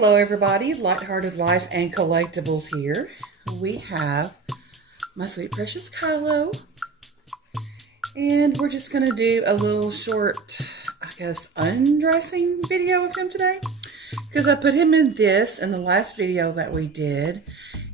Hello everybody, Lighthearted Life and Collectibles here. We have my sweet precious Kylo, and we're just going to do a little short, I guess, undressing video of him today, because I put him in this in the last video that we did,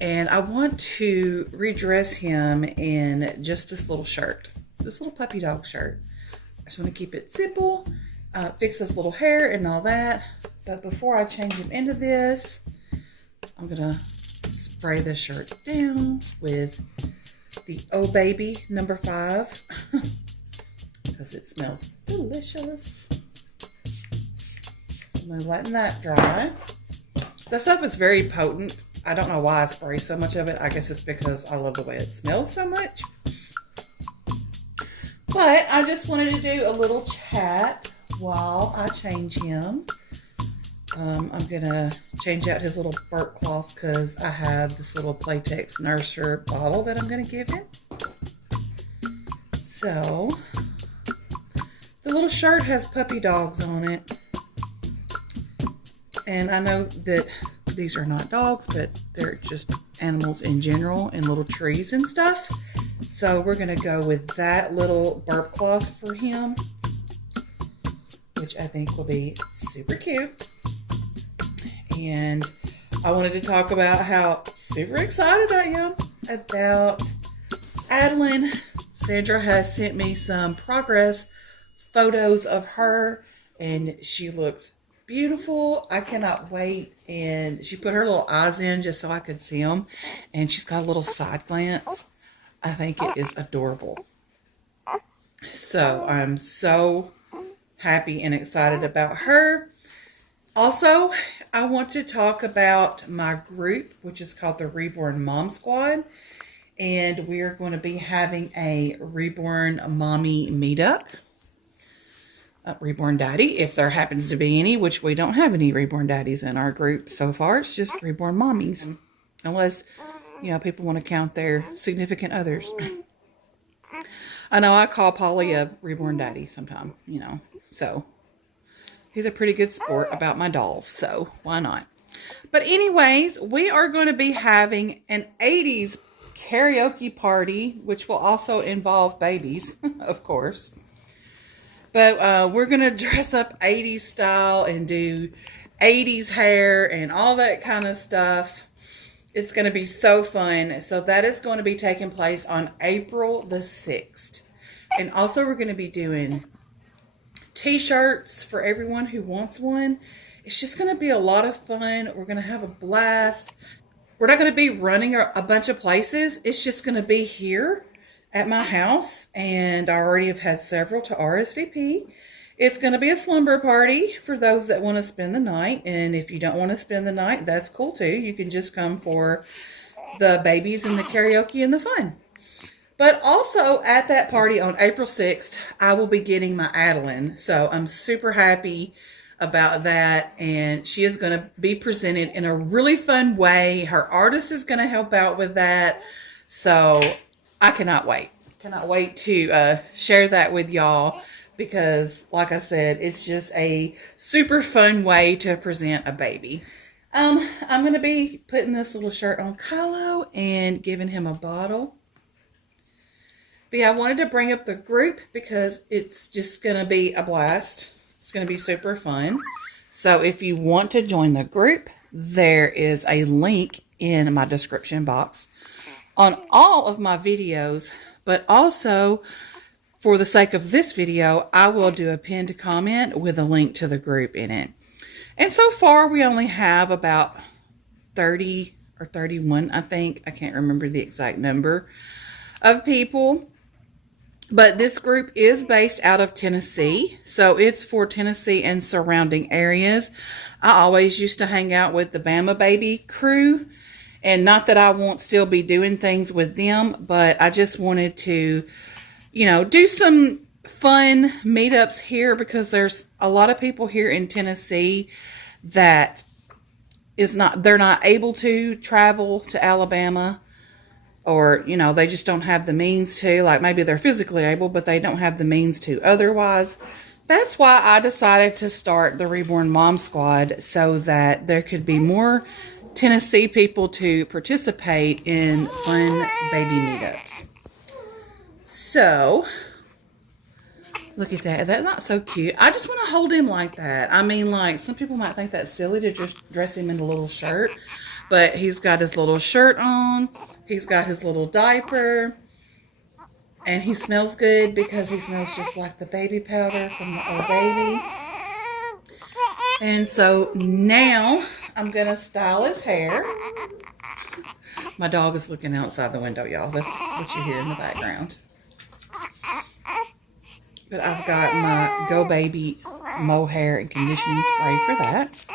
and I want to redress him in just this little shirt, this little puppy dog shirt. I just want to keep it simple, fix his little hair and all that. But before I change him into this, I'm going to spray this shirt down with the Oh Baby number 5 because it smells delicious. So I'm going to let that dry. The stuff is very potent. I don't know why I spray so much of it. I guess it's because I love the way it smells so much. But I just wanted to do a little chat while I change him. I'm going to change out his little burp cloth because I have this little Playtex Nurture bottle that I'm going to give him. So, the little shirt has puppy dogs on it. And I know that these are not dogs, but they're just animals in general and little trees and stuff. So, we're going to go with that little burp cloth for him, which I think will be super cute. And I wanted to talk about how super excited I am about Adeline. Sandra has sent me some progress photos of her, and she looks beautiful. I cannot wait. And she put her little eyes in just so I could see them. And she's got a little side glance. I think it is adorable. So I'm so happy and excited about her. Also, I want to talk about my group, which is called the Reborn Mom Squad. And we are going to be having a Reborn Mommy meetup. Reborn Daddy, if there happens to be any, which we don't have any Reborn Daddies in our group so far. It's just Reborn Mommies. Unless, you know, people want to count their significant others. I know I call Polly a Reborn Daddy sometime, you know, so... He's a pretty good sport about my dolls, so why not? But anyways, we are going to be having an 80s karaoke party, which will also involve babies, of course. But we're going to dress up 80s style and do 80s hair and all that kind of stuff. It's going to be so fun. So that is going to be taking place on April the 6th. And also we're going to be doing t-shirts for everyone who wants one. It's just going to be a lot of fun. We're going to have a blast. We're not going to be running a bunch of places. It's just going to be here at my house, and I already have had several to RSVP. It's going to be a slumber party for those that want to spend the night, and if you don't want to spend the night, that's cool too. You can just come for the babies and the karaoke and the fun. But also at that party on April 6th, I will be getting my Adeline. So I'm super happy about that. And she is going to be presented in a really fun way. Her artist is going to help out with that. So I cannot wait. Cannot wait to share that with y'all. Because like I said, it's just a super fun way to present a baby. I'm going to be putting this little shirt on Kylo and giving him a bottle. But yeah, I wanted to bring up the group because it's just going to be a blast. It's going to be super fun. So if you want to join the group, there is a link in my description box on all of my videos. But also, for the sake of this video, I will do a pinned comment with a link to the group in it. And so far, we only have about 30 or 31, I think. I can't remember the exact number of people. But this group is based out of Tennessee, so it's for Tennessee and surrounding areas. I always used to hang out with the Bama Baby crew, and not that I won't still be doing things with them, but I just wanted to, you know, do some fun meetups here because there's a lot of people here in Tennessee that they're not able to travel to Alabama. Or, you know, they just don't have the means to, like maybe they're physically able, but they don't have the means to otherwise. that's why I decided to start the Reborn Mom Squad, so that there could be more Tennessee people to participate in fun baby meetups. So, look at that. That's not so cute. I just want to hold him like that. I mean, like, some people might think that's silly to just dress him in a little shirt. But he's got his little shirt on. He's got his little diaper. And he smells good because he smells just like the baby powder from the old baby. And so now I'm going to style his hair. My dog is looking outside the window, y'all. That's what you hear in the background. But I've got my Go Baby mohair and conditioning spray for that.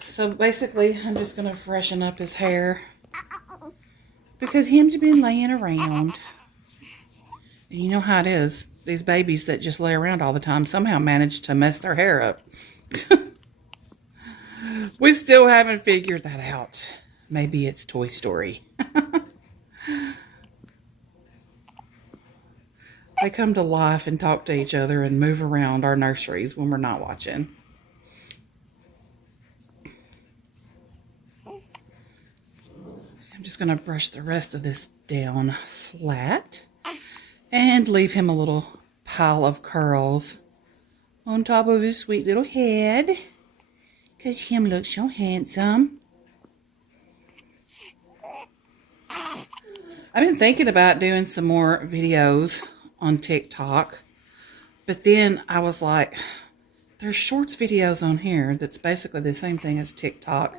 So basically, I'm just going to freshen up his hair, because him's been laying around. And you know how it is. These babies that just lay around all the time somehow manage to mess their hair up. We still haven't figured that out. Maybe it's Toy Story. They come to life and talk to each other and move around our nurseries when we're not watching. So I'm just going to brush the rest of this down flat and leave him a little pile of curls on top of his sweet little head, because him looks so handsome. I've been thinking about doing some more videos on TikTok, but then I was like, there's shorts videos on here that's basically the same thing as TikTok.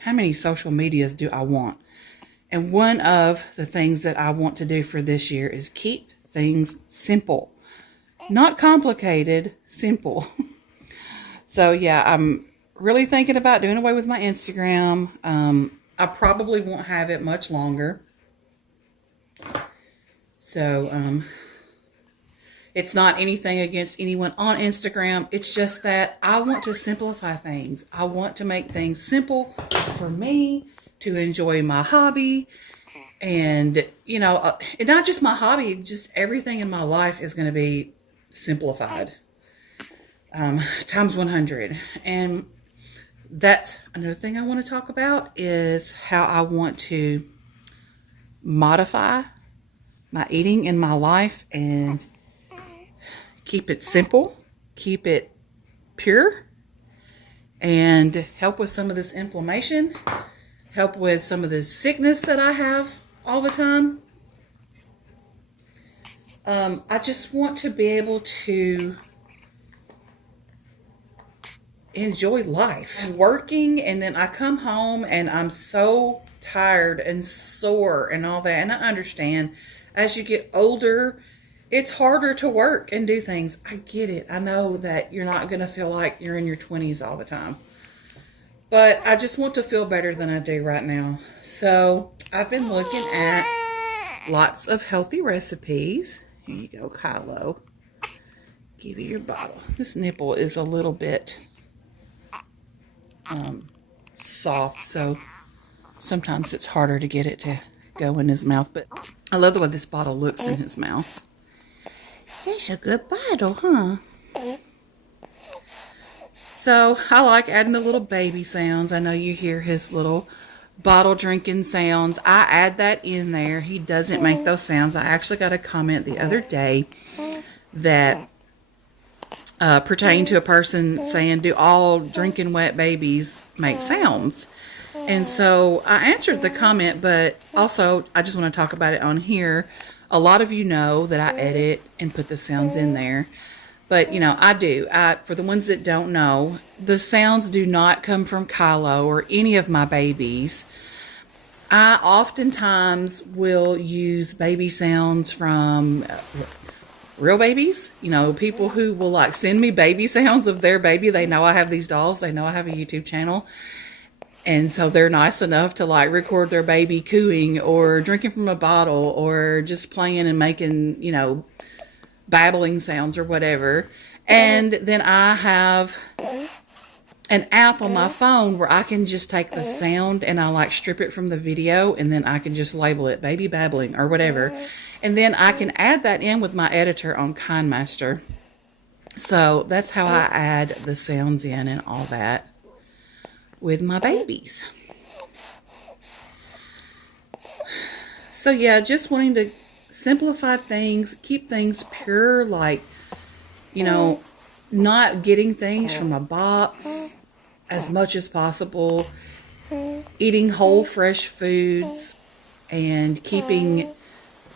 How many social medias do I want? And one of the things that I want to do for this year is keep things simple. Not complicated, simple. So yeah, I'm really thinking about doing away with my Instagram. I probably won't have it much longer. So, it's not anything against anyone on Instagram. It's just that I want to simplify things. I want to make things simple for me to enjoy my hobby. And, you know, not just my hobby, just everything in my life is going to be simplified. Times 100. And that's another thing I want to talk about, is how I want to modify my eating in my life and keep it simple, keep it pure, and help with some of this inflammation, help with some of this sickness that I have all the time. I just want to be able to enjoy life. I'm working, and then I come home and I'm so tired and sore and all that. And I understand as you get older, it's harder to work and do things. I get it. I know that you're not going to feel like you're in your 20s all the time. But I just want to feel better than I do right now. So I've been looking at lots of healthy recipes. Here you go, Kylo. Give you your bottle. This nipple is a little bit soft, so sometimes it's harder to get it to go in his mouth. But I love the way this bottle looks in his mouth. That's a good bottle, huh? So I like adding the little baby sounds. I know you hear his little bottle drinking sounds. I add that in there. He doesn't make those sounds. I actually got a comment the other day that pertained to a person saying, do all drinking wet babies make sounds? And so I answered the comment, but also I just want to talk about it on here. A lot of you know that I edit and put the sounds in there. But, you know, I do. For the ones that don't know, the sounds do not come from Kylo or any of my babies. I oftentimes will use baby sounds from real babies. You know, people who will like send me baby sounds of their baby. They know I have these dolls. They know I have a YouTube channel. And so they're nice enough to like record their baby cooing or drinking from a bottle or just playing and making, you know, babbling sounds or whatever. And then I have an app on my phone where I can just take the sound and I like strip it from the video, and then I can just label it baby babbling or whatever. And then I can add that in with my editor on KindMaster. So that's how I add the sounds in and all that with my babies. So yeah, just wanting to simplify things, keep things pure, like, you know, not getting things from a box as much as possible, eating whole fresh foods, and keeping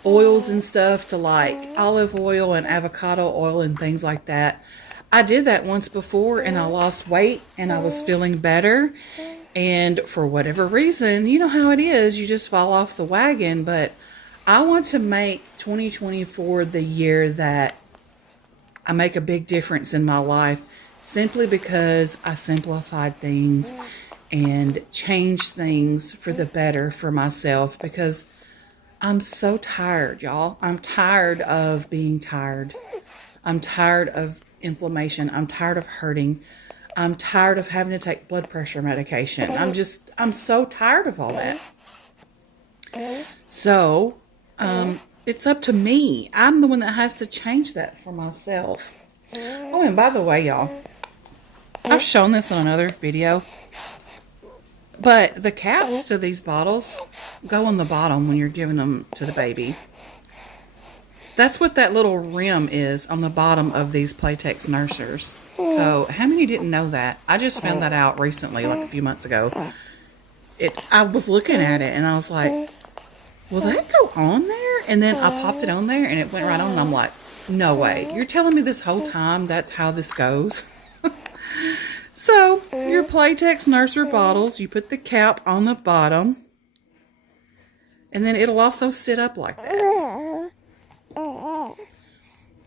oils and stuff to like olive oil and avocado oil and things like that. I did that once before and I lost weight and I was feeling better. And for whatever reason, you know how it is, you just fall off the wagon. But I want to make 2024 the year that I make a big difference in my life, simply because I simplified things and changed things for the better for myself, because I'm so tired, y'all. I'm tired of being tired. I'm tired of inflammation. I'm tired of hurting. I'm tired of having to take blood pressure medication. I'm so tired of all that. So, it's up to me. I'm the one that has to change that for myself. Oh, and by the way, y'all, I've shown this on another video, but the caps to these bottles go on the bottom when you're giving them to the baby. That's what that little rim is on the bottom of these Playtex nursers. So, how many didn't know that? I just found that out recently, like a few months ago. I was looking at it and I was like, will that go on there? And then I popped it on there and it went right on. And I'm like, no way. You're telling me this whole time that's how this goes? So, your Playtex nurser bottles, you put the cap on the bottom. And then it'll also sit up like that.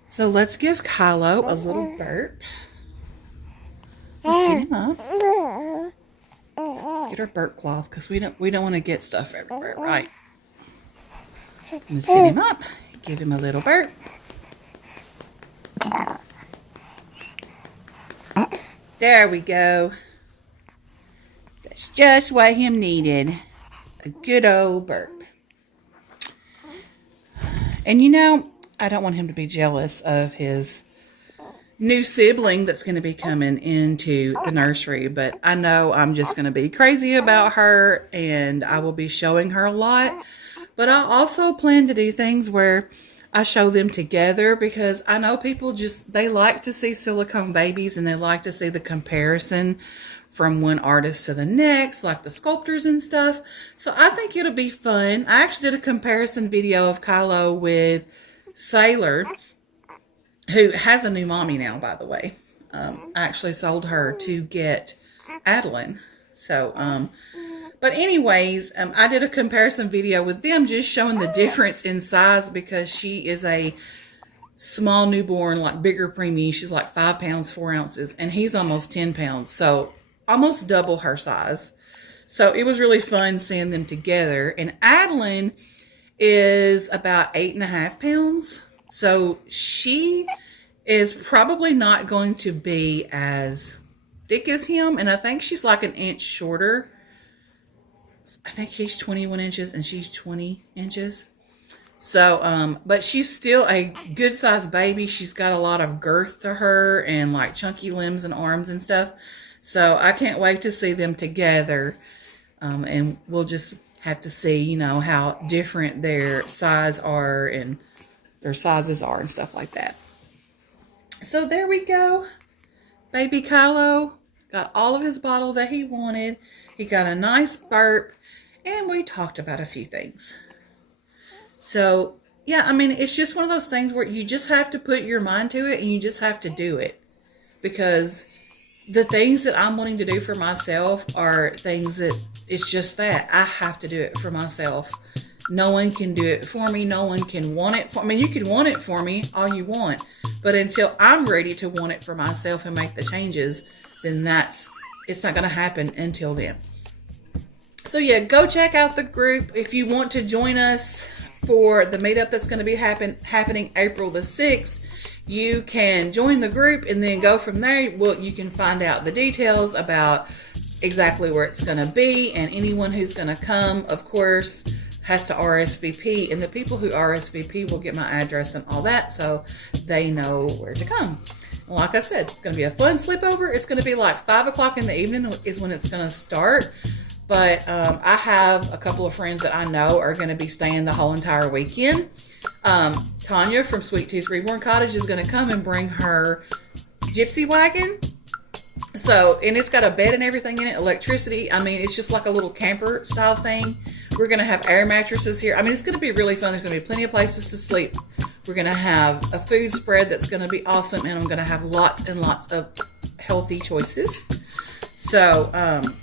So, let's give Kylo a little burp. Let's sit him up. Let's get our burp cloth because we don't want to get stuff everywhere, right? Let's sit him up. Give him a little burp. There we go. That's just what him needed. A good old burp. And you know, I don't want him to be jealous of his new sibling that's going to be coming into the nursery, but I know I'm just going to be crazy about her and I will be showing her a lot. But I also plan to do things where I show them together, because I know people they like to see silicone babies and they like to see the comparison from one artist to the next, like the sculptors and stuff. So I think it'll be fun. I actually did a comparison video of Kylo with Sailor, who has a new mommy now, by the way. I actually sold her to get Adeline. So, but anyways, I did a comparison video with them, just showing the difference in size, because she is a small newborn, like bigger preemie. She's like 5 pounds, 4 ounces, and he's almost 10 pounds. So almost double her size. So it was really fun seeing them together. And Adeline is about 8.5 pounds. So she is probably not going to be as thick as him. And I think she's like an inch shorter. I think he's 21 inches and she's 20 inches. So, but she's still a good sized baby. She's got a lot of girth to her and like chunky limbs and arms and stuff. So I can't wait to see them together. And we'll just have to see, you know, how different their sizes are and stuff like that. So there we go. Baby Kylo got all of his bottle that he wanted. He got a nice burp, and we talked about a few things. So, yeah, I mean, it's just one of those things where you just have to put your mind to it and you just have to do it. Because the things that I'm wanting to do for myself are things that it's just that I have to do it for myself. No one can do it for me. No one can want it for me. I mean, you can want it for me all you want. But until I'm ready to want it for myself and make the changes, then it's not going to happen until then. So yeah, go check out the group if you want to join us for the meetup that's going to be happening April the 6th. you can join the group and then go from there. Well, you can find out the details about exactly where it's going to be, and anyone who's going to come, of course, has to RSVP, and the people who RSVP will get my address and all that, so they know where to come. And like I said, it's going to be a fun sleepover. It's going to be like 5 o'clock in the evening is when it's going to start. But I have a couple of friends that I know are going to be staying the whole entire weekend. Tanya from Sweet Tea's Reborn Cottage is going to come and bring her gypsy wagon. So, and it's got a bed and everything in it, electricity. I mean, it's just like a little camper style thing. We're going to have air mattresses here. I mean, it's going to be really fun. There's going to be plenty of places to sleep. We're going to have a food spread that's going to be awesome. And I'm going to have lots and lots of healthy choices. So,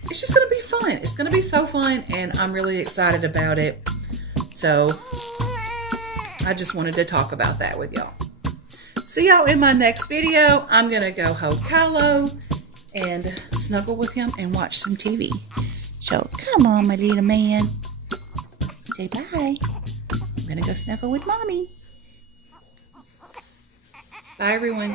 it's just going to be fun. It's going to be so fun. And I'm really excited about it. So, I just wanted to talk about that with y'all. See y'all in my next video. I'm going to go hold Kylo and snuggle with him and watch some TV. So, come on, my little man. Say bye. I'm going to go snuggle with Mommy. Bye, everyone.